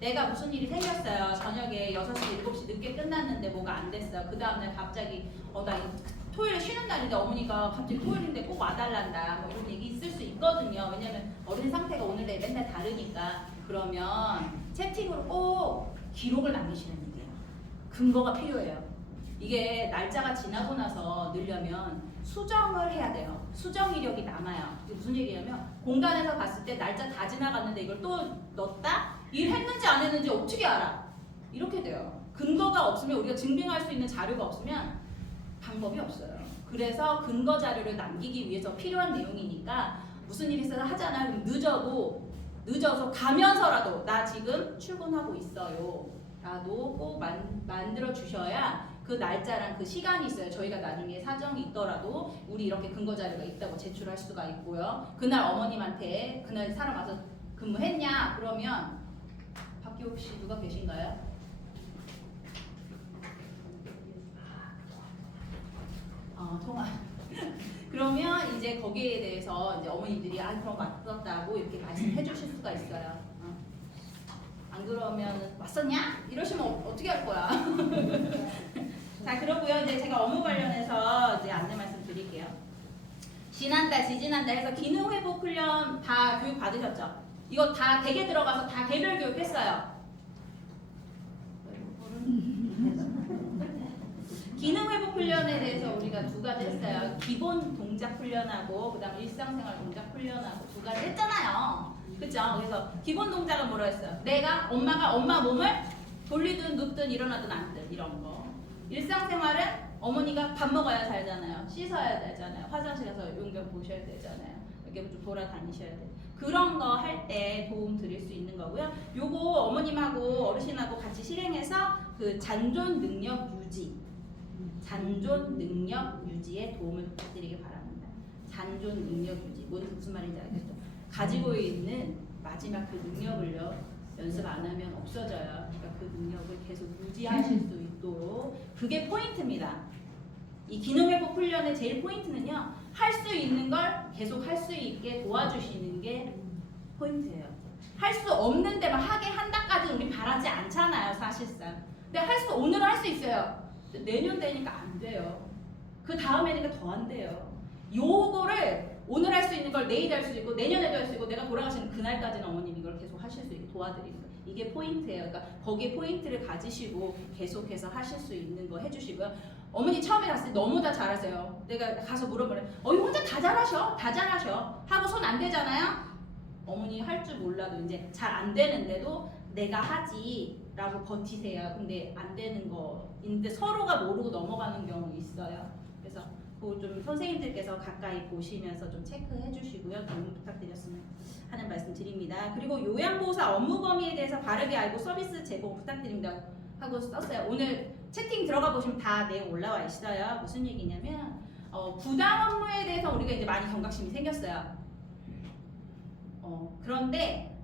내가 무슨 일이 생겼어요. 저녁에 6시, 7시 늦게 끝났는데 뭐가 안 됐어요. 그 다음날 갑자기 나 토요일에 쉬는 날인데 어머니가 갑자기 토요일인데 꼭 와달란다. 뭐 이런 얘기 있을 수 있거든요. 왜냐면 어린 상태가 오늘 내일 맨날 다르니까. 그러면 채팅으로 꼭 기록을 남기시는 얘기예요. 근거가 필요해요. 이게 날짜가 지나고 나서 넣으려면 수정을 해야 돼요. 수정 이력이 남아요. 이게 무슨 얘기냐면 공간에서 봤을 때 날짜 다 지나갔는데 이걸 또 넣었다? 일했는지 안 했는지 어떻게 알아? 이렇게 돼요. 근거가 없으면 우리가 증빙할 수 있는 자료가 없으면 방법이 없어요. 그래서 근거 자료를 남기기 위해서 필요한 내용이니까 무슨 일이 있어서 하잖아요. 그럼 늦어서 가면서라도 나 지금 출근하고 있어요. 라도 꼭 만들어 주셔야 그 날짜랑 그 시간이 있어요. 저희가 나중에 사정이 있더라도 우리 이렇게 근거 자료가 있다고 제출할 수가 있고요. 그날 어머님한테 그날 사람 와서 근무했냐? 그러면 밖에 혹시 누가 계신가요? 통화. 그러면 이제 거기에 대해서 이제 어머니들이 그럼 왔었다고 이렇게 말씀해 주실 수가 있어요. 안 그러면 왔었냐? 이러시면 어떻게 할 거야? 자, 그러고요. 이제 제가 업무 관련해서 이제 안내 말씀 드릴게요. 지난달, 지지난달 해서 기능 회복 훈련 다 교육 받으셨죠? 이거 다 댁에 들어가서 다 개별 교육했어요. 기능 회복 훈련에 대해서 우리가 2가지 했어요. 기본 동작 훈련하고 그다음 일상생활 동작 훈련하고 2가지 했잖아요. 그죠? 그래서 기본 동작은 뭐라 했어요? 엄마가 엄마 몸을 돌리든 눕든 일어나든 앉든 이런 거. 일상생활은 어머니가 밥 먹어야 살잖아요. 씻어야 되잖아요. 화장실 가서 용변 보셔야 되잖아요. 이렇게 좀 돌아다니셔야 돼요. 그런 거 할 때 도움 드릴 수 있는 거고요. 요거 어머님하고 어르신하고 같이 실행해서 그 잔존 능력 유지에 도움을 부탁드리기 바랍니다. 잔존 능력 유지. 무슨 말인지 알겠죠? 가지고 있는 마지막 그 능력을요. 연습 안 하면 없어져요. 그러니까 그 능력을 계속 유지하실 수 있도록 그게 포인트입니다. 이 기능회복 훈련의 제일 포인트는요. 할 수 있는 걸 계속 할 수 있게 도와주시는 게 포인트예요. 할 수 없는 데만 하게 한다까지 우리 바라지 않잖아요. 사실상. 근데 오늘은 할 수 있어요. 내년 되니까 안 돼요. 그 다음에니까 더 안 돼요. 요거를 오늘 할 수 있는 걸 내일 할 수 있고 내년에도 할 수 있고 내가 돌아가시는 그날까지는 어머님 이걸 계속 하실 수 있게 도와드리는 거예요. 이게 포인트예요. 그러니까 거기에 포인트를 가지시고 계속해서 하실 수 있는 거 해주시고요. 어머니 처음에 갔을 때 너무 다 잘하세요. 내가 가서 물어보래. 혼자 다 잘하셔. 하고 손 안 대잖아요. 어머니 할 줄 몰라도 이제 잘 안 되는데도 내가 하지 라고 버티세요. 근데 안 되는 거인데 서로가 모르고 넘어가는 경우 있어요. 그래서 그거 좀 선생님들께서 가까이 보시면서 좀 체크해 주시고요. 도움 부탁드렸으면 하는 말씀 드립니다. 그리고 요양보호사 업무 범위에 대해서 바르게 알고 서비스 제공 부탁드립니다 하고 썼어요. 오늘 채팅 들어가 보시면 다 내용 올라와 있어요. 무슨 얘기냐면 부당 업무에 대해서 우리가 이제 많이 경각심이 생겼어요. 그런데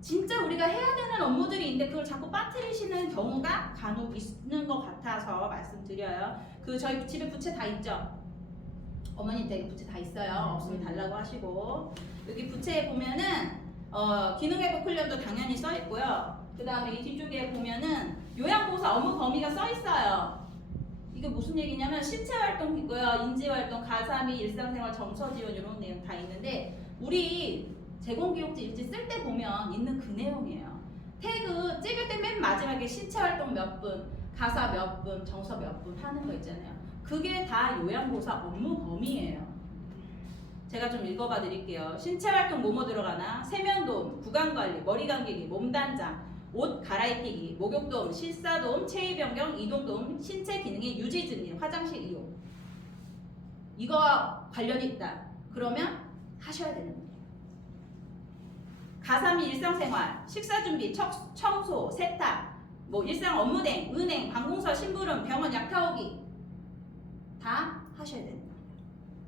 진짜 우리가 해야 되는 업무들이 있는데 그걸 자꾸 빠뜨리시는 경우가 간혹 있는 것 같아서 말씀드려요. 저희 집에 부채 다 있죠? 어머님 댁에 부채 다 있어요. 없으면 달라고 하시고 여기 부채에 보면은 기능회복 훈련도 당연히 써 있고요. 그 다음에 이 뒤쪽에 보면은 요양보호사 업무 범위가 써 있어요. 이게 무슨 얘기냐면 신체활동 있고요. 인지활동, 가사미, 일상생활, 정서지원 이런 내용 다 있는데 우리 제공기록지 일지 쓸 때 보면 있는 그 내용이에요. 태그 찍을 때 맨 마지막에 신체활동 몇 분, 가사 몇 분, 정서 몇 분 하는 거 있잖아요. 그게 다 요양보호사 업무 범위예요. 제가 좀 읽어봐 드릴게요. 신체활동 뭐뭐 들어가나? 세면도움, 구강관리, 머리 감기기, 몸단장, 옷 갈아입히기, 목욕도움, 실사도움, 체위 변경, 이동도움, 신체 기능의 유지 증진, 화장실 이용. 이거와 관련이 있다. 그러면 하셔야 되는 거예요. 가사미 일상생활, 식사준비, 청소, 세탁, 일상 업무대행, 은행, 관공서, 심부름, 병원 약 타오기 다 하셔야 됩니다.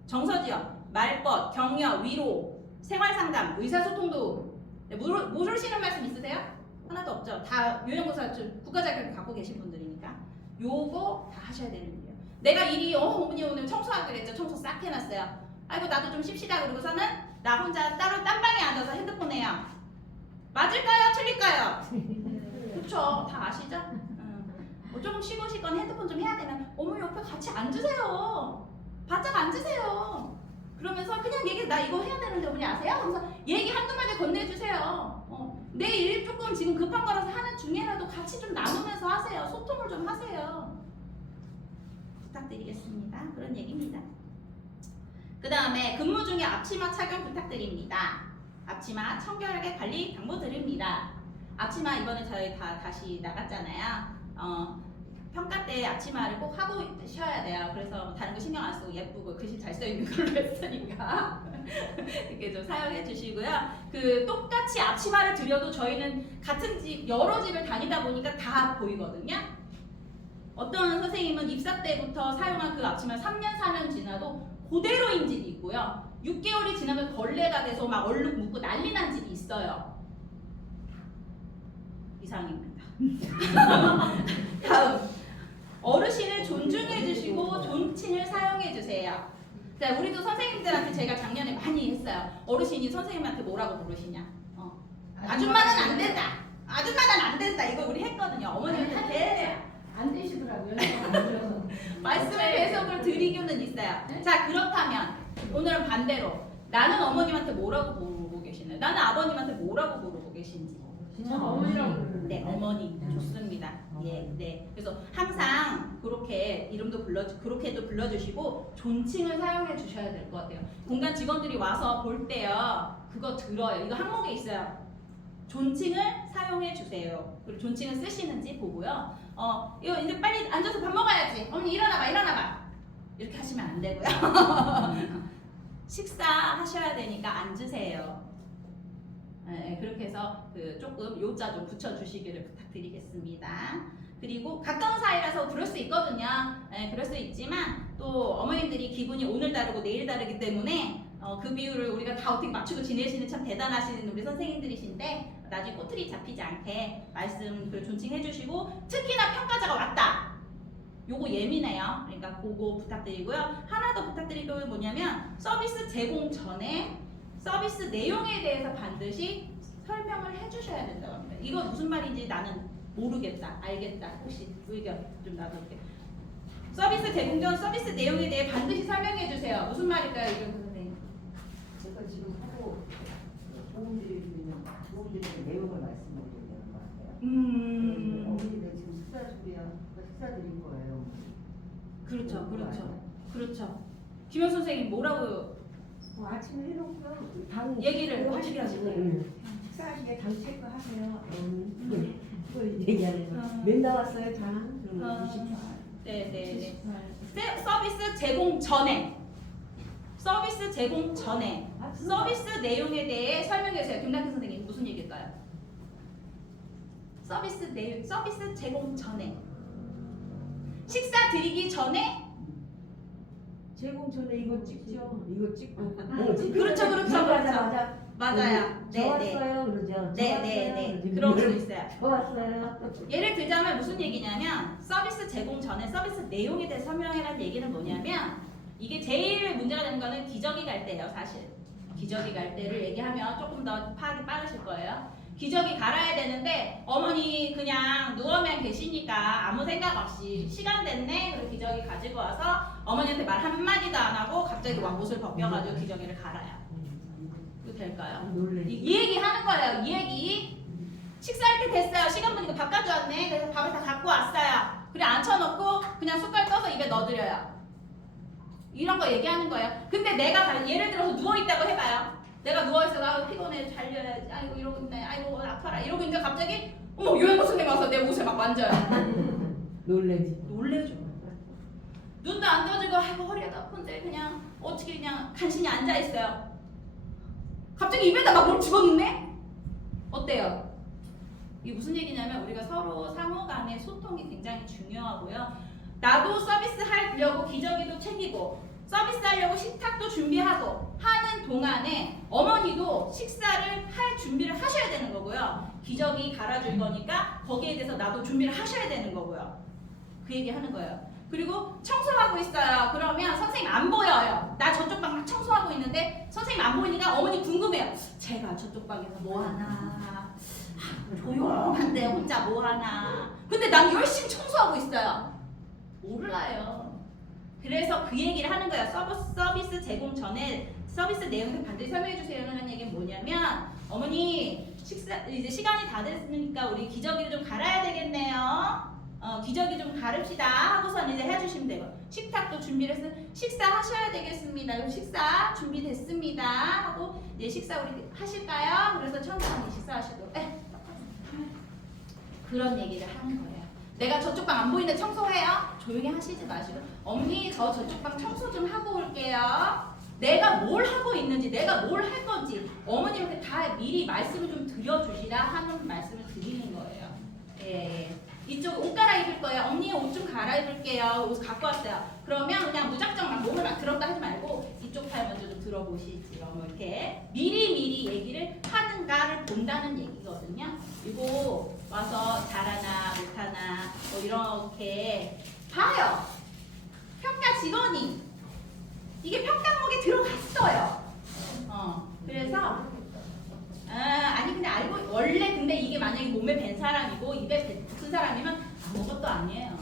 정서지원, 말벗, 격려, 위로, 생활상담, 의사소통 도움. 모르시는 말씀 있으세요? 하나도 없죠. 다 요양보호사 국가자격을 갖고 계신 분들이니까 요거 다 하셔야 되는 거예요. 내가 일이 어머니 오늘 청소하기로 했죠. 청소 싹 해놨어요. 아이고 나도 좀 쉽시다 그러고서는 나 혼자 따로 딴방에 앉아서 핸드폰 해요. 맞을까요? 틀릴까요? 그쵸? 다 아시죠? 뭐 조금 쉬고 싶거나 핸드폰 좀 해야 되면 어머니 옆에 같이 앉으세요. 바짝 앉으세요. 그러면서 그냥 얘기 나 이거 해야 되는데 어머니 아세요? 그러면서 얘기 한두 마디 건네주세요. 내 일 조금 지금 급한 거라서 하는 중에라도 같이 좀 나누면서 하세요. 소통을 좀 하세요. 부탁드리겠습니다. 그런 얘기입니다. 그 다음에 근무 중에 앞치마 착용 부탁드립니다. 앞치마 청결하게 관리 당부드립니다. 앞치마 이번에 저희 다시 나갔잖아요. 평가 때 앞치마를 꼭 하고 쉬어야 돼요. 그래서 다른 거 신경 안 쓰고 예쁘고 글씨 잘 써 있는 걸로 했으니까 이렇게 좀 사용해 주시고요. 그 똑같이 앞치마를 드려도 저희는 같은 집 여러 집을 다니다 보니까 다 보이거든요. 어떤 선생님은 입사 때부터 사용한 그 앞치마 3년 4년 지나도 그대로인 집이 있고요. 6개월이 지나면 벌레가 돼서 막 얼룩 묻고 난리 난 집이 있어요. 이상입니다. 다음, 어르신을 존중해 주시고 존칭을 사용해 주세요. 자, 우리도 선생님들한테 제가 작년에 많이 했어요. 어르신이 선생님한테 뭐라고 부르시냐? 아줌마는 안 된다. 아줌마는 안 된다. 이거 우리 했거든요. 어머님한테 계속 안 되시더라고요. 말씀의 배속을 드리고는 있어요. 자, 그렇다면 오늘은 반대로 나는 어머님한테 뭐라고 부르고 계시나요? 나는 아버님한테 뭐라고 부르고 계신지. 저는 어머니라고 부르는데. 네, 어머니 좋습니다. 예, 네. 그래서 항상 그렇게 이름도 그렇게도 불러주시고 존칭을 사용해 주셔야 될 것 같아요. 공간 직원들이 와서 볼 때요, 그거 들어요. 이거 항목에 있어요. 존칭을 사용해 주세요. 그리고 존칭을 쓰시는지 보고요. 이거 이제 빨리 앉아서 밥 먹어야지. 어머니 일어나봐, 일어나봐. 이렇게 하시면 안 되고요. 식사하셔야 되니까 앉으세요. 네, 그렇게 해서 조금 요자 좀 붙여주시기를 부탁드리겠습니다. 그리고 가까운 사이라서 그럴 수 있거든요. 네, 그럴 수 있지만 또 어머님들이 기분이 오늘 다르고 내일 다르기 때문에 그 비율을 우리가 다 어떻게 맞추고 지내시는 참 대단하신 우리 선생님들이신데 나중에 꼬투리 잡히지 않게 말씀 존칭해 주시고 특히나 평가자가 왔다. 요거 예민해요. 그러니까 그거 부탁드리고요. 하나 더 부탁드릴 게 뭐냐면 서비스 제공 전에 서비스 내용에 대해서 반드시 설명을 해주셔야 된다고 합니다. 이거 무슨 말인지 나는 모르겠다, 알겠다. 혹시 의견 좀 놔둘게요. 서비스 제공 전 서비스 내용에 대해 반드시 설명해 주세요. 무슨 말일까요, 이경 선생님? 제가 지금 하고 도움드리는 내용을 말씀드리는 것 같아요. 어머니들 지금 식사 드린 거예요. 그렇죠, 그렇죠, 그렇죠. 김현 선생님 뭐라고 아침에 해놓고요. 당 얘기를 어떻게 하시나요? 식사하시게 당 체크하세요. 그걸 얘기하는 몇 나왔어요 당? 그러면 98. 네네네. 서비스 제공 전에 서비스 내용에 대해 설명해 주세요. 김남태 선생님 무슨 얘기일까요? 서비스 제공 전에 식사 드리기 전에 제공 전에 이거 찍죠. 이거 찍고. 그렇죠. 맞아요. 좋았어요, 그러죠. 네네네. 그럴 수 있어요. 좋았어요. 예를 들자면 무슨 얘기냐면 서비스 제공 전에 서비스 내용에 대해 설명해라는 얘기는 뭐냐면 이게 제일 문제가 되는 거는 기저귀 갈 때예요. 사실 기저귀 갈 때를 얘기하면 조금 더 파악이 빠르실 거예요. 기저귀 갈아야 되는데 어머니 그냥 누워만 계시니까 아무 생각 없이 시간 됐네 그리고 기저귀 가지고 와서 어머니한테 말 한마디도 안 하고 갑자기 막 옷을 벗겨가지고 기저귀를 갈아요. 이거 될까요? 이 얘기 하는 거예요. 이 얘기 식사할 때 됐어요. 시간 보니까 밥 가져왔네. 그래서 밥을 다 갖고 왔어요. 그래 앉혀놓고 그냥 숟갈 떠서 입에 넣어드려요. 이런 거 얘기하는 거예요. 근데 내가 예를 들어서 누워있다고 해봐요. 내가 누워있어. 나 피곤해. 잘려야지. 아이고 이러고 있네. 아이고 아파라. 이러고 있는데 갑자기 어머 요양원 선생님 와서 내 옷을 막 만져요. 놀래죠. 눈도 안 떠지고 아이고 허리가 아픈데 그냥 어떻게 그냥 간신히 앉아있어요. 갑자기 입에다 막 뭘 집어넣네? 어때요? 이게 무슨 얘기냐면 우리가 서로 상호 간의 소통이 굉장히 중요하고요. 나도 서비스 하려고 기저귀도 챙기고 서비스 하려고 식탁도 준비하고 하는 동안에 어머니도 식사를 할 준비를 하셔야 되는 거고요. 기저귀 갈아줄 거니까 거기에 대해서 나도 준비를 하셔야 되는 거고요. 그 얘기 하는 거예요. 그리고 청소하고 있어요. 그러면 선생님 안 보여요. 나 저쪽 방 막 청소하고 있는데 선생님 안 보이니까 어머니 궁금해요. 제가 저쪽 방에서 뭐 하나 조용히 조용한데 혼자 뭐 하나. 근데 난 열심히 청소하고 있어요. 몰라요. 그래서 그 얘기를 하는 거야. 서비스 제공 전에 서비스 내용을 반드시 설명해 주세요라는 얘기는 뭐냐면, 어머니 이제 시간이 다 됐으니까 우리 기저귀를 좀 갈아야 되겠네요. 기저귀 좀 가릅시다 하고선 이제 해주시면 되고, 식탁도 준비를 해서 식사하셔야 되겠습니다. 식사 준비됐습니다 하고 이제 식사 우리 하실까요? 그래서 천천히 식사하시도록 그런 얘기를 하는 거예요. 내가 저쪽 방 안 보이는데 청소해요? 조용히 하시지 마시고, 어머니 저쪽 방 청소 좀 하고 올게요. 내가 뭘 하고 있는지, 내가 뭘 할 건지 어머님한테 다 미리 말씀을 좀 드려주시라 하는 말씀을 드리는 거예요. 예. 이쪽 옷 갈아입을 거예요. 언니 옷 좀 갈아입을게요. 옷 갖고 왔어요. 그러면 그냥 무작정 막 몸을 막 들었다 하지 말고 이쪽 팔 먼저 좀 들어보시지. 뭐 이렇게 미리 얘기를 하는가를 본다는 얘기거든요. 이거 와서 잘하나 못하나 뭐 이렇게 봐요. 평가 직원이 이게 평가목에 들어갔어요. 그래서 아니 근데 알고 원래 근데 이게 만약에 몸에 밴 사람이고 입에 붙은 사람이면 아무것도 아니에요.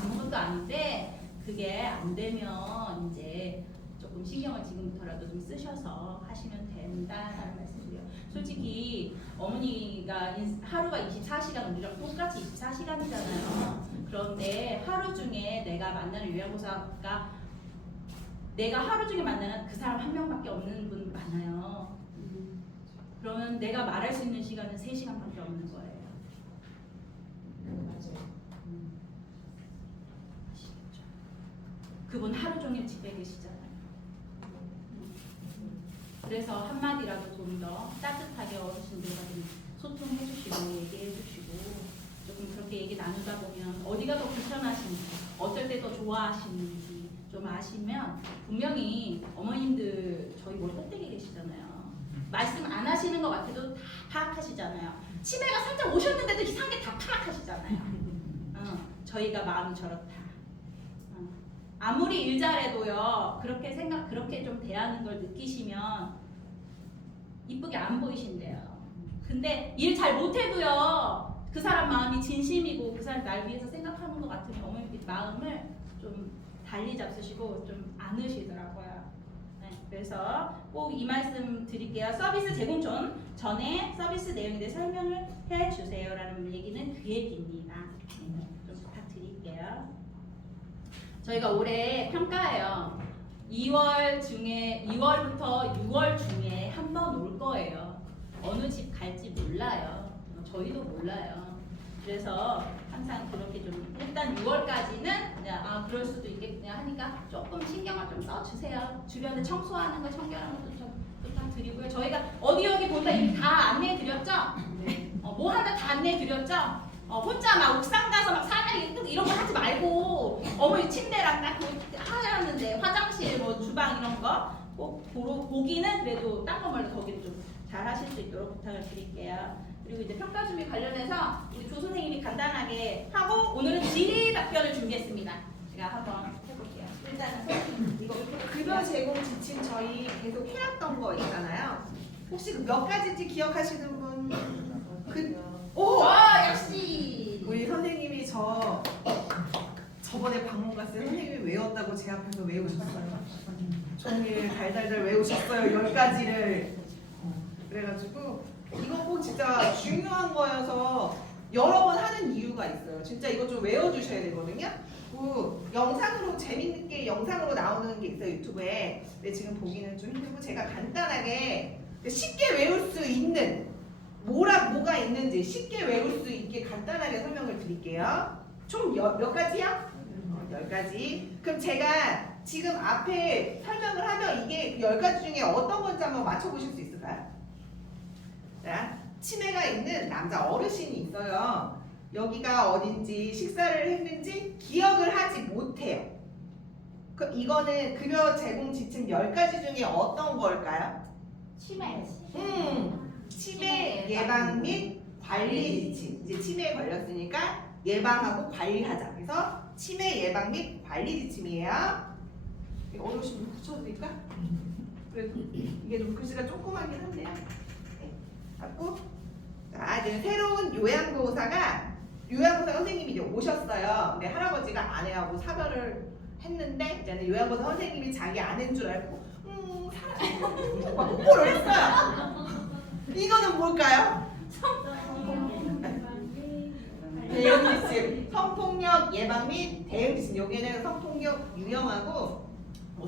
아무것도 아닌데 그게 안 되면 이제 조금 신경을 지금부터라도 좀 쓰셔서 하시면 된다라는 말씀이에요. 솔직히 어머니가 하루가 24시간 우리랑 똑같이 24시간이잖아요. 그런데 하루 중에 내가 만나는 요양보호사가 내가 하루 중에 만나는 그 사람 한 명밖에 없는 분 많아요. 그러면 내가 말할 수 있는 시간은 3시간밖에 없는 거예요. 맞아요. 아시겠죠? 그분 하루 종일 집에 계시잖아요. 그래서 한마디라도 좀 더 따뜻하게 어르신들과 좀 소통해 주시고 얘기해 주시고 조금 그렇게 얘기 나누다 보면 어디가 더 불편하신지 어떨 때 더 좋아하시는지 좀 아시면 분명히 어머님들 저희 머리 꼭대기 계시잖아요. 말씀 안 하시는 것 같아도 다 파악하시잖아요. 치매가 살짝 오셨는데도 이상하게 다 파악하시잖아요. 저희가 마음이 저렇다. 아무리 일 잘해도요. 그렇게 좀 대하는 걸 느끼시면 이쁘게 안 보이신대요. 근데 일 잘 못해도요. 그 사람 마음이 진심이고 그 사람 날 위해서 생각하는 것 같으면 어머니 마음을 좀 달리 잡수시고 좀 안으시더라고요. 네, 그래서 꼭 이 말씀 드릴게요. 서비스 제공 전에 서비스 내용에 대해 설명을 해주세요라는 얘기는 그 얘기입니다. 네, 좀 부탁드릴게요. 저희가 올해 평가해요. 2월부터 6월 중에 한 번 올 거예요. 어느 집 갈지 몰라요. 저희도 몰라요. 그래서 항상 그렇게 좀 일단 6월까지는 그냥 그럴 수도 있겠구나 하니까 조금 신경을 좀 써주세요. 주변에 청소하는 거 청결하는 것도 좀 부탁드리고요. 저희가 어디 본다 이미 다 안내해 드렸죠? 네. 뭐 하나 다 안내해 드렸죠? 혼자 막 옥상 가서 막 사람이 이런 거 하지 말고 어머니 침대랑 딱 하였는데 화장실 뭐 주방 이런 거 꼭 보기는 그래도 딴 거 말고 거기는 좀 잘 하실 수 있도록 부탁을 드릴게요. 그리고 이제 평가 준비 관련해서 우리 조 선생님이 간단하게 하고 오늘은 질의 답변을 준비했습니다. 제가 한번 해볼게요. 일단은 선생님 이거 급여 제공 지침 저희 계속 해왔던 거 있잖아요. 혹시 그 몇 가지인지 기억하시는 분? 역시 우리 선생님이 저번에 방문 갔을 때 선생님이 외웠다고 제 앞에서 외우셨어요. 종일 달달달 외우셨어요. 10가지를. 그래가지고 이거 꼭 진짜 중요한 거여서 여러 번 하는 이유가 있어요. 진짜 이거 좀 외워주셔야 되거든요. 그 영상으로 재밌게 영상으로 나오는 게 있어요, 유튜브에. 근데 지금 보기는 좀 힘들고 제가 간단하게 쉽게 외울 수 있는 뭐가 있는지 쉽게 외울 수 있게 간단하게 설명을 드릴게요. 총 몇 가지요? 10가지. 그럼 제가 지금 앞에 설명을 하면 이게 10가지 중에 어떤 건지 한번 맞춰보실 수 있을까요? 자, 치매가 있는 남자 어르신이 있어요. 여기가 어딘지 식사를 했는지 기억을 하지 못해요. 그럼 이거는 급여 제공 지침 10가지 중에 어떤 걸까요? 치매. 치매 예방 및 관리 지침. 이제 치매에 걸렸으니까 예방하고 관리하자. 그래서 치매 예방 및 관리 지침이에요. 이거 어려우시면 붙여도 될까? 그래도 이게 좀 글씨가 조그맣긴 한데요. 네. 갖고 자, 이제 새로운 요양보호사 선생님이 이제 오셨어요. 근데 할아버지가 아내하고 사별을 했는데 이제는 요양보호사 선생님이 자기 아내인 줄 알고 뽀뽀를 했어요. 이거는 뭘까요? 대응 지침, 성폭력 예방 및 대응 지침. 여기는 성폭력 유형하고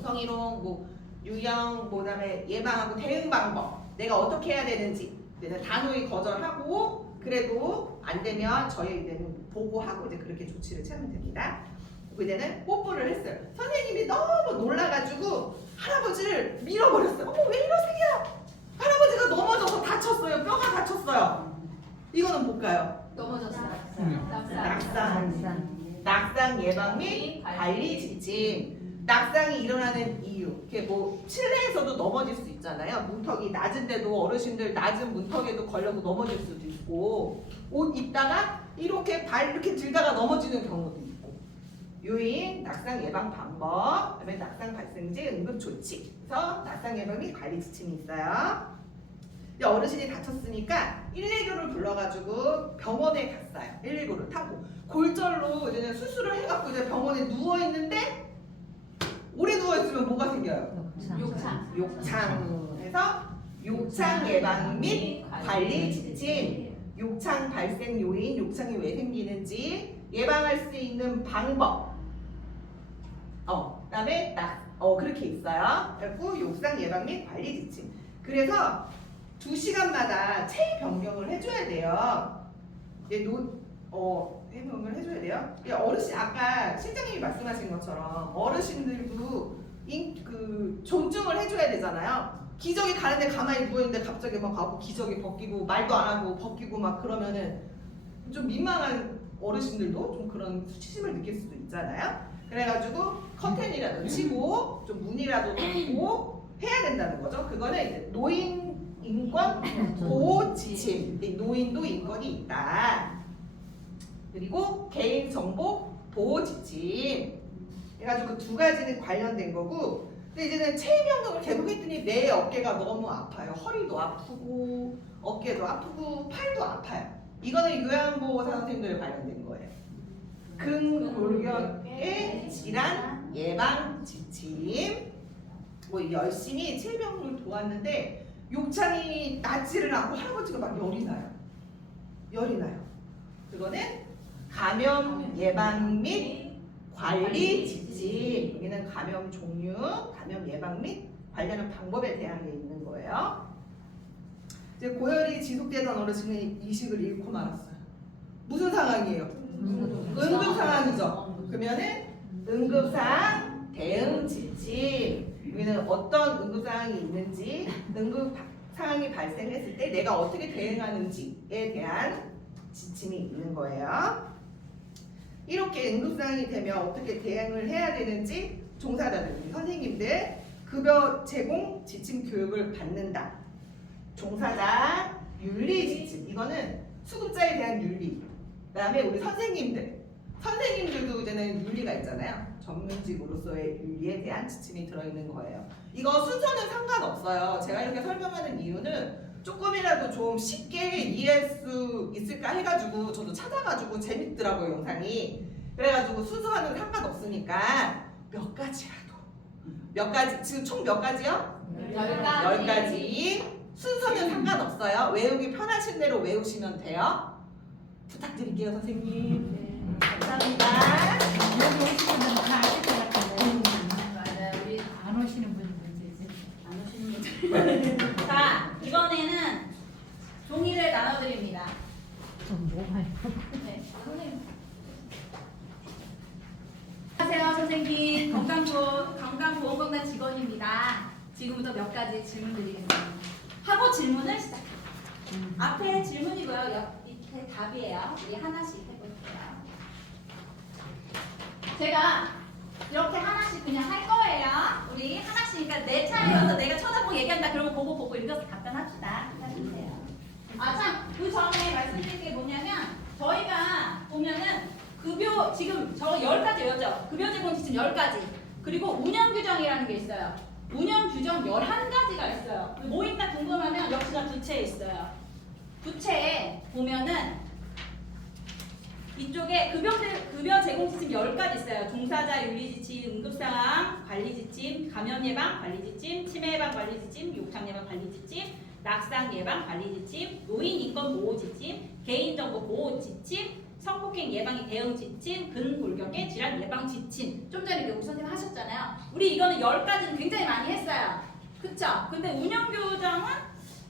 성희롱, 유형, 그다음에 예방하고 대응 방법. 내가 어떻게 해야 되는지. 이제는 단호히 거절하고 그래도 안 되면 저희한테는 보고하고 이제 그렇게 조치를 취하면 됩니다. 이제는 뽀뽀를 했어요. 선생님이 너무 놀라가지고 할아버지를 밀어버렸어요. 어머 왜 이러세요? 할아버지가 넘어져서 다쳤어요. 뼈가 다쳤어요. 이거는 뭘까요? 넘어졌어요. 낙상 예방 및 관리 지침. 낙상이 일어나는 이유. 이렇게 실내에서도 넘어질 수 있잖아요. 문턱이 낮은데도 어르신들 낮은 문턱에도 걸려서 넘어질 수도 있고, 옷 입다가 이렇게 발 이렇게 들다가 넘어지는 경우도 있고. 요인, 낙상 예방 방법, 그다음에 낙상 발생지 응급 조치. 그래서 낙상 예방 및 관리 지침이 있어요. 어르신이 다쳤으니까 119를 불러가지고 병원에 갔어요. 119를 타고 골절로 이제는 수술을 해갖고 이제 병원에 누워 있는데 오래 누워 있으면 뭐가 생겨요? 욕창. 그래서 욕창 예방 및 관리 지침. 욕창 발생 요인, 욕창이 왜 생기는지 예방할 수 있는 방법. 그다음에 그렇게 있어요. 그리고 욕상 예방 및 관리 지침. 그래서 2시간마다 체위 변경을 해줘야 돼요. 해명을 해줘야 돼요. 어르신 아까 실장님이 말씀하신 것처럼 어르신들도 존중을 해줘야 되잖아요. 기저귀 가는데 가만히 누워있는데 갑자기 막 가고 기저귀 벗기고 말도 안 하고 벗기고 막 그러면은 좀 민망한 어르신들도 좀 그런 수치심을 느낄 수도 있잖아요. 그래가지고 커튼이라도 치고 좀 문이라도 닫고 해야 된다는 거죠. 그거는 이제 노인 인권 보호 지침. 노인도 인권이 있다. 그리고 개인 정보 보호 지침. 해가지고 그 2가지는 관련된 거고. 근데 이제는 체위 변경을 계속 했더니 내 어깨가 너무 아파요. 허리도 아프고 어깨도 아프고 팔도 아파요. 이거는 요양보호사 선생님들 관련된 거예요. 근골격의 질환 예방 지침. 열심히 체위 변경을 도왔는데 욕창이 낫지를 않고 할아버지가 막 열이 나요. 그거는 감염 예방 및 관리 지침. 여기는 감염 종류, 감염 예방 및 관련한 방법에 대한 게 있는 거예요. 이제 고열이 지속되던 어르신은 이식을 잃고 말았어요. 무슨 상황이에요? 응급 상황이죠. 그러면은 응급상 대응 지침. 여기는 어떤 응급 상황이 있는지, 응급 상황이 발생했을 때 내가 어떻게 대응하는지에 대한 지침이 있는 거예요. 이렇게 응급 상황이 되면 어떻게 대응을 해야 되는지 종사자들, 선생님들 급여 제공 지침 교육을 받는다. 종사자 윤리 지침. 이거는 수급자에 대한 윤리. 그다음에 우리 선생님들도 이제는 윤리가 있잖아요. 전문직으로서의 윤리에 대한 지침이 들어있는 거예요. 이거 순서는 상관없어요. 제가 이렇게 설명하는 이유는 조금이라도 좀 쉽게 이해할 수 있을까 해가지고 저도 찾아가지고 재밌더라고요, 영상이. 그래가지고 순서와는 상관없으니까 몇 가지라도. 지금 총 몇 가지요? 10가지. 순서는 상관없어요. 외우기 편하신 대로 외우시면 돼요. 부탁드릴게요, 선생님. 감사합니다. 여기 오시는 분은 다 아실 것 같은데. 맞아요. 우리 안 오시는 분은 문제지. 안 오시는 분들. 자, 이번에는 종이를 나눠드립니다. 좀 뭐가요? 네, 선생님. 안녕하세요, 선생님. 건강보험공단 직원입니다. 지금부터 몇 가지 질문 드리겠습니다. 하고 질문을 시작합니다. 앞에 질문이고요. 밑에 답이에요. 우리 하나씩 해볼게요. 제가 이렇게 하나씩 그냥 할 거예요. 우리 하나씩, 그러니까 내 차례여서 내가 쳐다보고 얘기한다. 그러면 보고 읽어서 답변합시다. 해주세요. 참, 그 전에 말씀드릴 게 뭐냐면 저희가 보면은 급여 지금 저 10가지 외웠죠? 급여 제공 지침 10가지. 그리고 운영 규정이라는 게 있어요. 운영 규정 11가지가 있어요. 뭐 있나 궁금하면 역시나 두 채에 있어요. 부채에 보면은 이쪽에 급여 제공 지침 10가지 있어요. 종사자 윤리 지침, 응급상황 관리 지침, 감염 예방 관리 지침, 치매 예방 관리 지침, 욕창 예방 관리 지침, 낙상 예방 관리 지침, 노인 인권 보호 지침, 개인 정보 보호 지침, 성폭행 예방의 대응 지침, 근골격계 질환 예방 지침. 좀 전에 우리 선생님 하셨잖아요. 우리 이거는 10가지는 굉장히 많이 했어요. 그쵸? 근데 운영교정은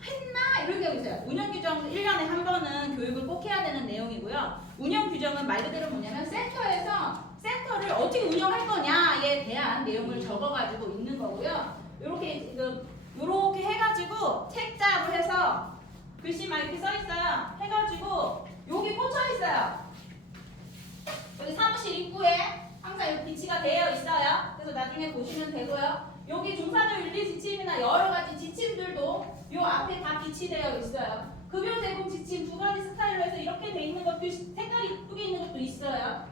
했나? 이런 게 있어요. 운영규정 1년에 한 번은 교육을 꼭 해야 되는 내용이고요. 운영규정은 말 그대로 뭐냐면 센터에서 센터를 어떻게 운영할 거냐에 대한 내용을 적어가지고 있는 거고요. 요렇게 해가지고 책잡을 해서 글씨 막 이렇게 써 있어요. 해가지고 여기 꽂혀 있어요. 여기 사무실 입구에 항상 이렇게 비치가 되어 있어요. 그래서 나중에 보시면 되고요. 여기 종사자 윤리 지침이나 여러 가지 지침들도 요 앞에 다 비치되어 있어요. 급여 제공 지침 2가지 스타일로 해서 이렇게 돼 있는 것도 색깔이 이쁘게 있는 것도 있어요.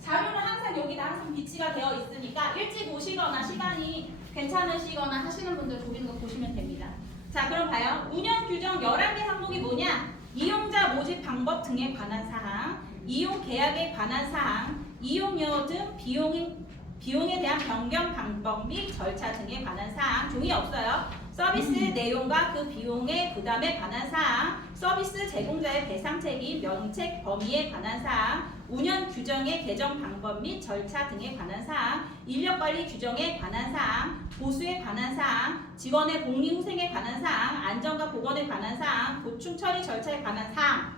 자료는 항상 여기다 항상 비치가 되어 있으니까 일찍 오시거나 시간이 괜찮으시거나 하시는 분들 보이는 거 보시면 됩니다. 자, 그럼 봐요. 운영 규정 11개 항목이 뭐냐? 이용자 모집 방법 등에 관한 사항, 이용 계약에 관한 사항, 이용료 등 비용에 대한 변경 방법 및 절차 등에 관한 사항, 종이 없어요. 서비스 내용과 그 비용의 부담에 관한 사항, 서비스 제공자의 배상 책임, 면책 범위에 관한 사항, 운영 규정의 개정 방법 및 절차 등에 관한 사항, 인력관리 규정에 관한 사항, 보수에 관한 사항, 직원의 복리 후생에 관한 사항, 안전과 보건에 관한 사항, 보충 처리 절차에 관한 사항,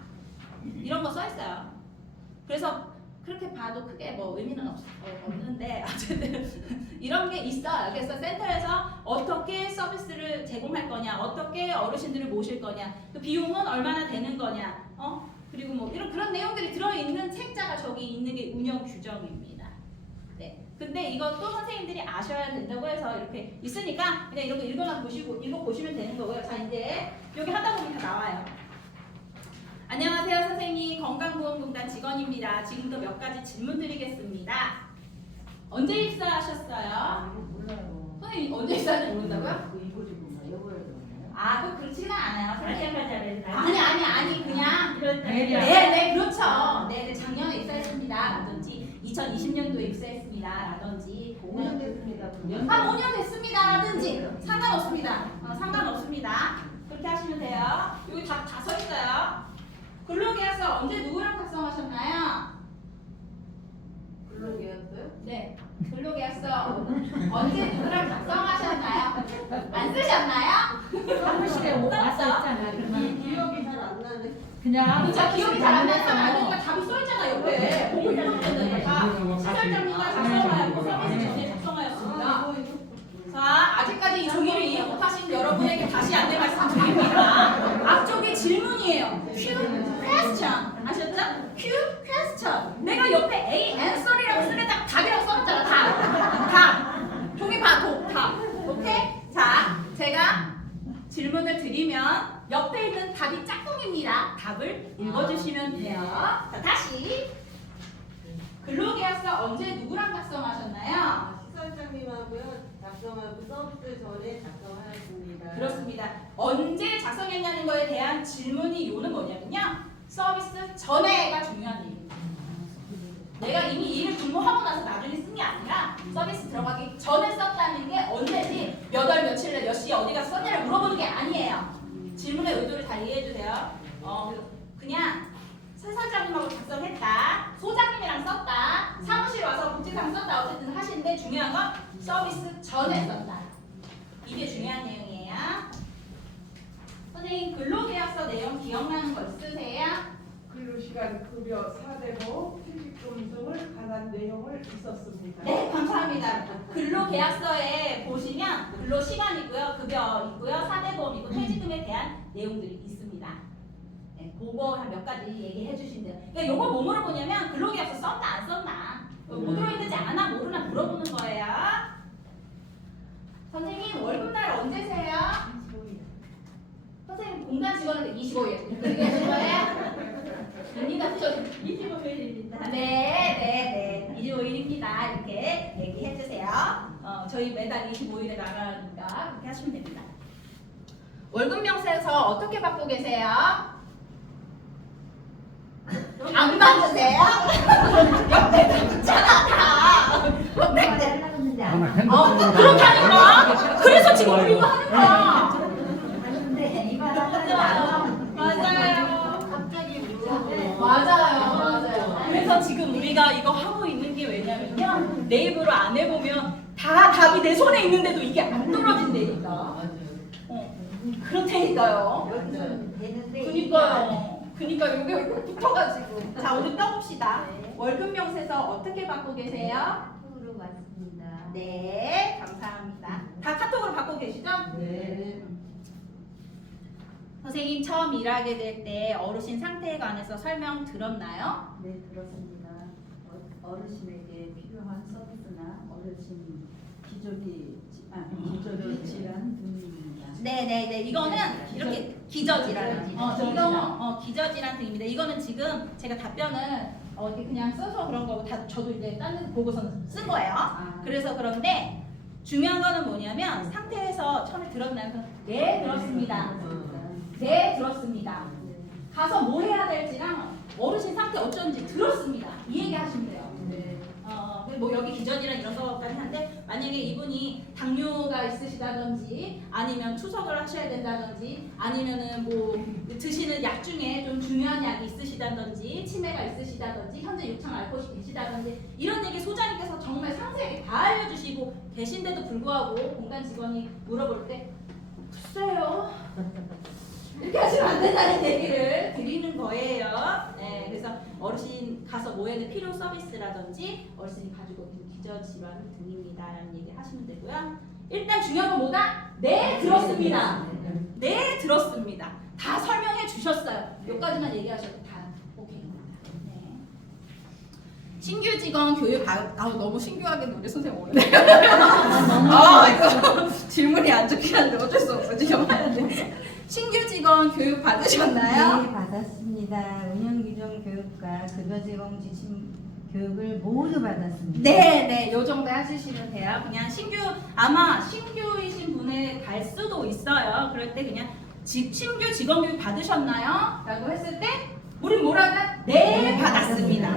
이런 거 써 있어요. 그래서 그렇게 봐도 크게 뭐 의미는 없는데 어쨌든 이런 게 있어요. 그래서 센터에서 어떻게 서비스를 제공할 거냐, 어떻게 어르신들을 모실 거냐, 그 비용은 얼마나 되는 거냐, 그리고 뭐 이런 그런 내용들이 들어있는 책자가 저기 있는 게 운영 규정입니다. 네. 근데 이것도 선생님들이 아셔야 된다고 해서 이렇게 있으니까 그냥 이런 거 읽어보시면 되는 거고요. 자, 이제 여기 하다 보면 다 나와요. 안녕하세요, 선생님. 건강보험공단 직원입니다. 지금도 몇 가지 질문 드리겠습니다. 언제 입사하셨어요? 몰라요. 선생님 언제 입사하는지 모른다고요? 그 이거 좀 여보야 그러나요? 아, 그렇지는 않아요. 선생님. 아니, 아니, 그냥 내려. 네, 그렇죠. 네, 작년에 입사했습니다. 라든지 2020년도에 입사했습니다. 라든지 5년 됐습니다. 한 5년 됐습니다. 라든지 상관없습니다. 상관없습니다. 그렇게 하시면 돼요. 여기 다 써 있어요. 근로계약서 언제 누구랑 작성하셨나요? 근로계약서요? 네. 근로계약서 언제 누구랑 작성하셨나요? 안 쓰셨나요? 사무실에 와서 있잖아. 그러면 기억이 잘 안 나네. 그냥 진짜 기억이 잘 안 나서 그러니까 답이 써 있잖아 옆에. 공부 못했는데 다 시설장님과 작성하였고 서비스 전에 작성하였습니다. 자, 아직까지 이 종이를 이해 못하신 여러분에게 다시 안내 말씀드립니다. 앞쪽에 질문이에요. Q question 아셨죠? Q question. 내가 옆에 A answer이라고 쓰려다가 답이라고 써놨잖아. 답. 종이 봐, 답. 오케이? 자, 제가 질문을 드리면 옆에 있는 답이 짝꿍입니다. 답을 읽어주시면 돼요. 자, 다시. 근로계약서 언제 누구랑 작성하셨나요? 시설장님하고요 작성하고 서비스 전에 작성하였습니다. 그렇습니다. 언제 작성했냐는 거에 대한 질문이 요는 뭐냐면요. 서비스 전에가 중요한 얘기입니다. 내가 이미 일을 근무하고 나서 나중에 쓴 게 아니라 서비스 들어가기 전에 썼다는 게 언제지 몇 월 며칠 날 몇 시에 어디 가서 썼냐를 물어보는 게 아니에요. 질문의 의도를 잘 이해해 주세요. 그냥 사장님하고 작성했다, 소장님이랑 썼다, 사무실 와서 복지상 썼다, 어쨌든 하시는데 중요한 건 서비스 전에 썼다. 이게 중요한 내용이에요. 선생님 근로계약서 내용 기억나는 거 있으세요? 근로시간 급여 4대보 퇴직금 등을 관한 내용을 있었습니다. 네, 감사합니다. 근로계약서에 보시면 근로시간 있고요, 급여 있고요, 4대 보험이고 퇴직금에 대한 내용들이 있습니다. 네, 그거 한 몇 가지 얘기해 주신대요. 그러니까 요걸 뭐 물어보냐면 근로계약서 썼나 안 썼나, 뭐 들어있는지 아나 모르나 물어보는 거예요. 선생님 월급날 언제세요? 25일. 선생님 공단 직원한테 25일 이렇게 얘기하신 거예요? 됩니다. 25일입니다. 네. 25일입니다. 이렇게 얘기해 주세요. 저희 매달 25일에 나가니까 그렇게 하시면 됩니다. 월급 명세서 어떻게 받고 계세요? 안 받으세요? 옆에 붙잖아 다. 그렇다니까. 그래서 지금 우리 이거 하는 거야. 맞아요. 맞아요. 그래서 지금 우리가 이거 하고 있는 게 왜냐면요. 내 입으로 안 해보면 다 답이 내 손에 있는데도 이게 안 떨어진다니까. 그렇다니까요. 그니까요. 이게 붙어가지고. 자, 우리 떠봅시다. 월급 명세서 어떻게 받고 계세요? 네, 감사합니다. 다 카톡으로 받고 계시죠? 네. 선생님 처음 일하게 될 때 어르신 상태에 관해서 설명 들었나요? 네, 들었습니다. 어르신에게 필요한 서비스나 어르신 기저귀 질환 등입니다. 네네네. 이거는 이렇게 기저질환. 기저질환 등입니다. 이거는 지금 제가 답변을 이렇게 그냥 써서 그런 거고 다 저도 이제 다른 보고서는 쓴 거예요. 그래서 그런데 중요한 거는 뭐냐면 상태에서 처음에 들었나요? 네, 들었습니다. 네, 들었습니다. 가서 뭐 해야 될지랑 어르신 상태 어쩐지 들었습니다. 이 얘기 하시면 돼요. 뭐 여기 기저질환 이런 거까지 한데 만약에 이분이 당뇨가 있으시다든지 아니면 투석을 하셔야 된다든지 아니면은 뭐 드시는 약 중에 좀 중요한 약이 있으시다든지 치매가 있으시다든지 현재 유창 앓고 계시다든지 이런 얘기 소장님께서 정말 상세하게 다 알려주시고 계신데도 불구하고 공단 직원이 물어볼 때 글쎄요 이렇게 하시면 안 된다는 얘기를 드리는 거예요. 네, 그래서 어르신 가서 뭐 해야 돼? 필요 서비스라든지 어르신이 가지고 있는 기저질환 등입니다라는 얘기 하시면 되고요. 일단 중요한 건 뭐다? 네, 들었습니다. 네, 들었습니다. 다 설명해 주셨어요. 여기까지만 얘기하셔도 다 오케이입니다. 네. 신규 직원 교육 너무 신규하게 우리 선생님 오래. 이거 질문이 안 좋긴 한데 어쩔 수 없어. 지금 해야 돼. 신규 직원 교육 받으셨나요? 네, 받았습니다. 운영규정 교육과 급여 제공 지침 교육을 모두 받았습니다. 네, 요 정도 하시면 돼요. 그냥 아마 신규이신 분에 갈 수도 있어요. 그럴 때 그냥 신규 직원 교육 받으셨나요? 라고 했을 때 우리 뭐라고? 네, 받았습니다.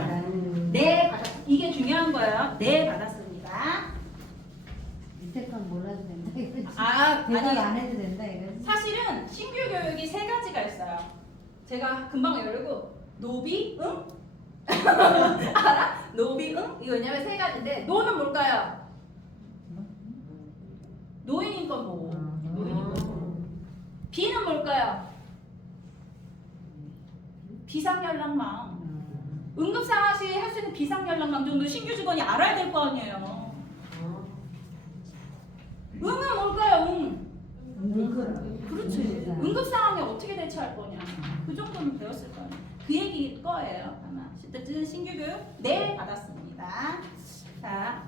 네, 받았습니다. 이게 중요한 거예요. 네, 받았습니다. 밑에 건 몰라도 된다. 아니, 대답 안 해도 된다. 이거. 사실은 신규 교육이 3가지가 있어요. 제가 금방 열고 노비, 응? 알아? 노비, 응? 이거 왜냐면 3가지인데 노는 뭘까요? 노인인권 보호. 노인인권 보호. 비는 뭘까요? 비상연락망. 응급상황 시 할 수 있는 비상연락망 정도 신규 직원이 알아야 될 거 아니에요. 응은 뭘까요? 그렇지. 응급 상황에 어떻게 대처할 거냐. 그 정도는 배웠을 거예요. 그 얘기일 거예요. 아마. 어쨌든 신규 교육 네 받았습니다. 자,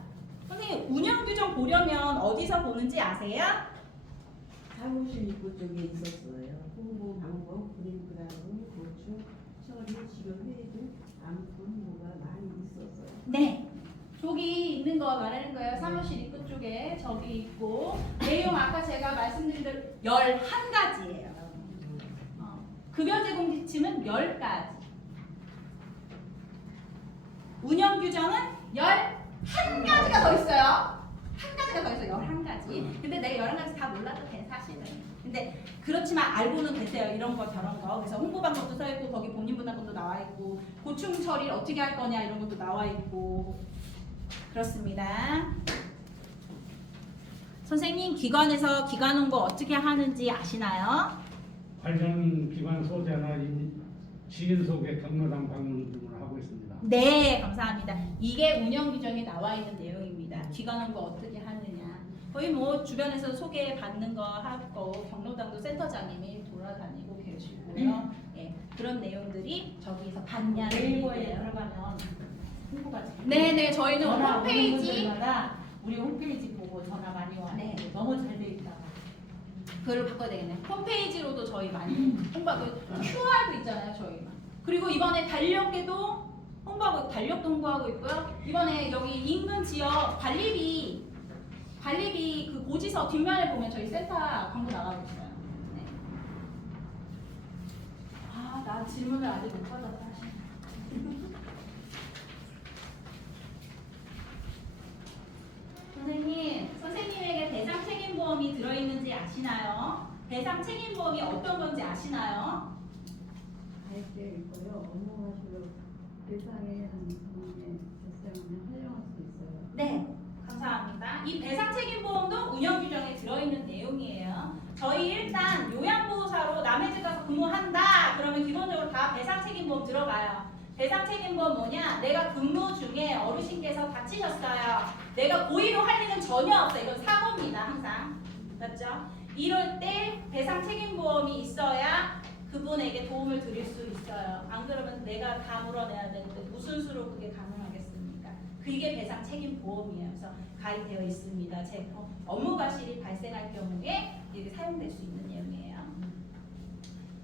선생님 운영 규정 보려면 어디서 보는지 아세요? 사무실 입구 쪽에 있었어요. 홍보 방법, 브레이크다운, 고충, 처리, 지원 회의 등 안건 뭐가 많이 있었어요. 네. 저기 있는 거 말하는 거예요. 사무실 입구 쪽에 저기 있고 내용 아까 제가 말씀드린 대로 11가지예요. 급여 제공 지침은 10가지. 운영 규정은 11가지가 더 있어요. 한 가지가 더 있어요. 11가지. 근데 내가 11가지 다 몰라도 돼 사실은. 근데 그렇지만 알고는 계세요. 이런 거 저런 거. 그래서 홍보 방법도 써 있고 거기 본인 분담금도 나와 있고 고충 처리를 어떻게 할 거냐 이런 것도 나와 있고 그렇습니다. 선생님 기관에서 기관 홍보 어떻게 하는지 아시나요? 관련 기관 소재나 지인 소개 경로당 방문 등을 하고 있습니다. 네, 감사합니다. 이게 운영 규정에 나와 있는 내용입니다. 기관 홍보 어떻게 하느냐. 거의 뭐 주변에서 소개 받는 거 하고 경로당도 센터장님이 돌아다니고 계시고요. 예, 그런 내용들이 저기서 받냐는 네이버에 얘기예요. 들어가면 홍보가 네네, 저희는 전화 홈페이지 마다 우리 홈페이지 보고 전화 많이 와요. 네. 너무 잘 돼 있다. 그걸 바꿔야 되겠네. 홈페이지로도 저희 많이 홍보하고 QR도 있잖아요, 저희. 그리고 이번에 달력에도 홍보하고 달력도 홍보하고 있고요. 이번에 여기 인근 지역 관리비 그 고지서 뒷면에 보면 저희 센터 광고 나가고 있어요. 네. 아, 질문을 아직 못 받았다 하시네. 선생님에게 배상 책임보험이 들어있는지 아시나요? 배상 책임보험이 어떤 건지 아시나요? 가입되어 있고요. 업무하시러 대상에 한 분의 대상을 활용할 수 있어요. 네, 감사합니다. 이 배상 책임보험도 운영 규정에 들어있는 내용이에요. 저희 일단 요양보호사로 남의 집 가서 근무한다. 그러면 기본적으로 다 배상 책임보험 들어가요. 배상 책임보험 뭐냐? 내가 근무 중에 어르신께서 다치셨어요. 내가 고의로 할 일은 전혀 없어요. 이건 사고입니다. 항상. 맞죠? 이럴 때 배상 책임보험이 있어야 그분에게 도움을 드릴 수 있어요. 안 그러면 내가 다 물어내야 되는데 무슨 수로 그게 가능하겠습니까? 그게 배상 책임보험이에요. 그래서 가입되어 있습니다. 제 업무 과실이 발생할 경우에 이게 사용될 수 있는 내용이에요.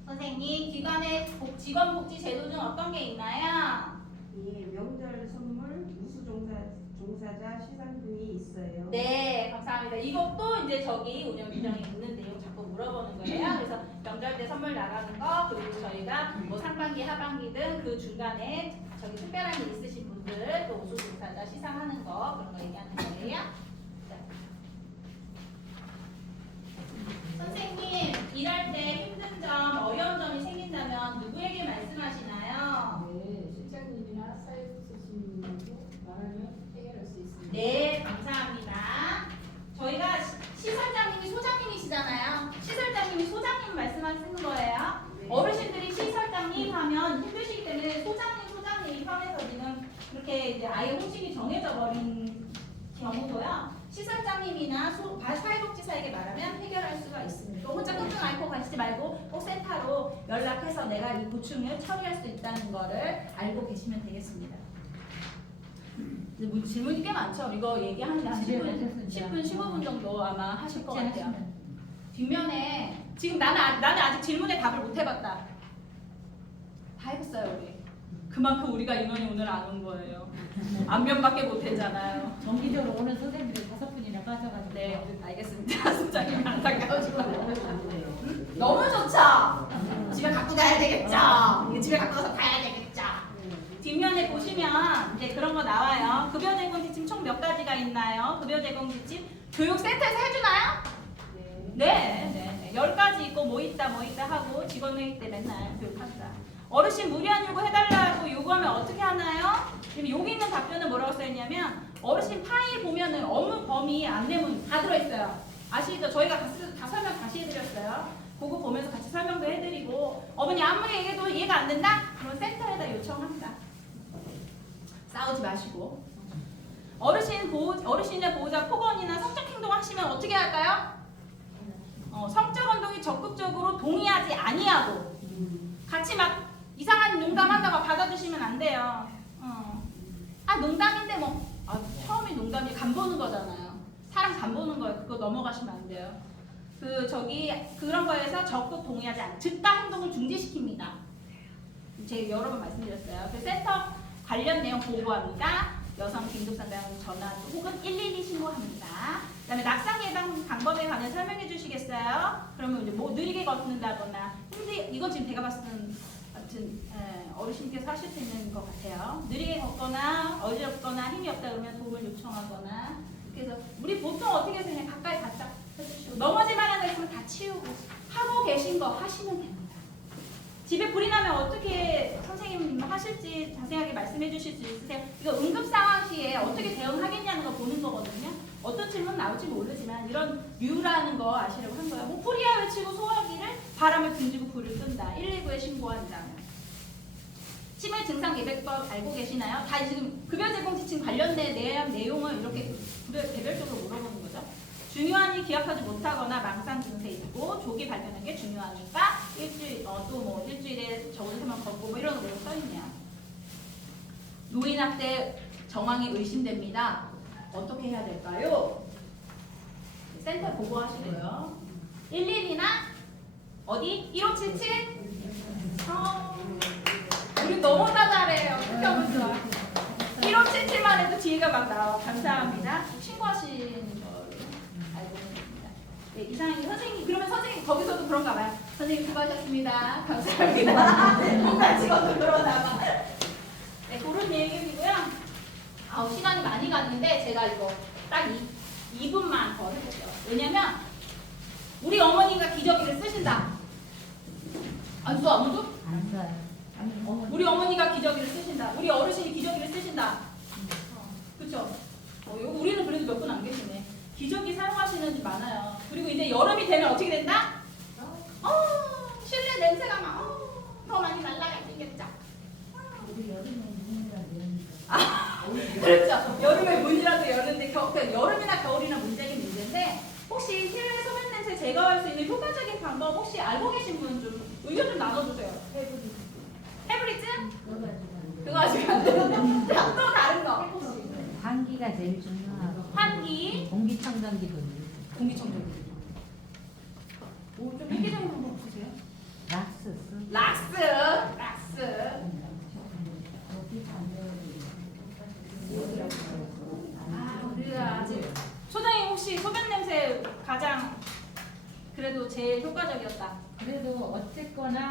선생님, 기관의 직원복지제도 중 어떤 게 있나요? 예, 명절 선물, 우수 종사자 시상 등이 있어요. 네, 감사합니다. 이것도 이제 저기 운영 규정에 있는 내용 자꾸 물어보는 거예요. 그래서 명절 때 선물 나가는 거, 그리고 저희가 뭐 상반기, 하반기든 그 중간에 저기 특별한 일 있으신 분들, 또 우수 종사자 시상하는 거 그런 거 얘기하는 거예요. 자. 선생님, 일할 때 힘든 점, 어려운 점이 생긴다면 누구에게 말씀하시나요? 네, 실장님이나 사회복지시민하고 말하면 해결할 수 있습니다. 네, 감사합니다. 저희가 시설장님이 소장님이시잖아요. 시설장님이 소장님 말씀하시는 거예요. 어르신들이 시설장님 하면 힘드시기 때문에 소장님 편에서는 이렇게 이제 아예 호칭이 정해져 버린 경우고요. 시설장님이나 사회복지사에게 말하면 해결할 수가 있습니다. 혼자 끙끙 앓고 가시지 말고 꼭 센터로 연락해서 내가 이 고충을 처리할 수 있다는 거를 알고 계시면 되겠습니다. 질문이 꽤 많죠? 이거 얘기하는데 한 10분, 15분 정도 아마 하실 것 같아요. 뒷면에 지금 나는 아직 질문에 답을 못 해봤다. 다 해봤어요 우리. 그만큼 우리가 인원이 오늘 안 온 거예요. 안면밖에 못 했잖아요. 정기적으로 오는 선생님들이 5분이나 빠져가지고. 네, 알겠습니다. 소장님 안타까워지고 너무 좋죠? 집에 갖고 가야 되겠죠? 이게 집에 갖고 가서 가야 되겠죠? 뒷면에 보시면 이제 그런 거 나와요. 급여 제공 지침 총 몇 가지가 있나요? 급여 제공 지침 교육센터에서 해주나요? 네. 10가지 있고 뭐 있다 하고 직원회의 때 맨날 교육한다. 어르신 무리한 요구 해달라고 요구하면 어떻게 하나요? 지금 여기 있는 답변은 뭐라고 써있냐면 어르신 파일 보면은 업무 범위 안내문 다 들어있어요. 아시죠? 저희가 다 설명 다시 해드렸어요. 그거 보면서 같이 설명도 해드리고 어머니 아무리 얘기해도 이해가 안 된다? 그럼 센터에다 요청합니다. 싸우지 마시고 어르신의 보호자 폭언이나 성적 행동 하시면 어떻게 할까요? 성적 행동이 적극적으로 동의하지 아니하고 같이 막 이상한 농담한다고 받아주시면 안 돼요. 농담인데 처음이 농담이 간 보는 거잖아요. 사람 간 보는 거예요. 그거 넘어가시면 안 돼요. 그런 거에서 적극 동의하지 않고 즉각 행동을 중지시킵니다. 제가 여러 번 말씀드렸어요. 그 센터 관련 내용 보고합니다. 여성 긴급상담 전화 혹은 112 신고합니다. 그다음에 낙상 예방 방법에 관해 설명해 주시겠어요? 그러면 이제 뭐 느리게 걷는다거나 이건 지금 제가 봤을 때는 어르신께서 하실 수 있는 것 같아요. 느리게 걷거나 어지럽거나 힘이 없다 그러면 도움을 요청하거나. 그래서 우리 보통 어떻게 해서 그냥 가까이 갖다 해주시고 넘어질 만한 거 있으면 다 치우고 하고 계신 거 하시면 됩니다. 집에 불이 나면 어떻게 선생님 하실지 자세하게 말씀해 주실 수 있으세요? 이거 응급 상황 시에 어떻게 대응하겠냐는 거 보는 거거든요. 어떤 질문 나올지 모르지만 이런 류라는 거 아시려고 한 거예요. 뭐 불이야 외치고 소화기를 바람을 등지고 불을 끈다. 119에 신고한다면. 치매 증상 예방법 알고 계시나요? 다 지금 급여 제공 지침 관련된 내용을 이렇게 개별적으로 물어보는 거죠. 중요한 일 기억하지 못하거나 망상 증세 있고 조기 발견하는 게 중요하니까 일주일에 적어도 3번 걷고 뭐 이런 내용 써있네요. 노인학대 정황이 의심됩니다. 어떻게 해야 될까요? 센터 보고하시고요. 112나 어디? 1577? 우리 너무 다 잘해요. 어떻게 하면 좋아. 1577만 해도 뒤에가 막 나와. 감사합니다. 신고하시는 걸로 알고 있습니다. 네, 이상이 선생님, 그러면 선생님 거기서도 그런가 봐요. 선생님 수고하셨습니다. 감사합니다. 이것도 그러다가. 네, 그런 얘기이고요. 시간이 많이 갔는데 제가 이거 딱 2분만 더 해볼게요. 왜냐면 우리 어머니가 기저귀를 쓰신다. 안 써, 아무도? 안 써요. 우리 어머니가 기저귀를 쓰신다. 우리 어르신이 기저귀를 쓰신다. 그쵸? 우리는 그래도 몇 분 안 계시네. 기저귀 사용하시는 분 많아요. 그리고 이제 여름이 되면 어떻게 된다? 실내 냄새가 막 더 많이 날라가게 생겼죠. 우리 여름에 눈이라면 그렇죠. 여름에 문이라도 여는데 여름이나 겨울이나 문제긴 문제인데 혹시 실내 소변 냄새 제거할 수 있는 효과적인 방법 혹시 알고 계신 분 좀 의견 좀 나눠주세요. 해브리즈? 그거 아직 안 되는데 또 다른 거. 환기가 제일 중요하고 환기, 공기청정기도 공기청정기. 좀 획기적인 방법 없으세요? 락스 락스. 우리가 아직 소장님 혹시 소변 냄새 가장 그래도 제일 효과적이었다. 그래도 어쨌거나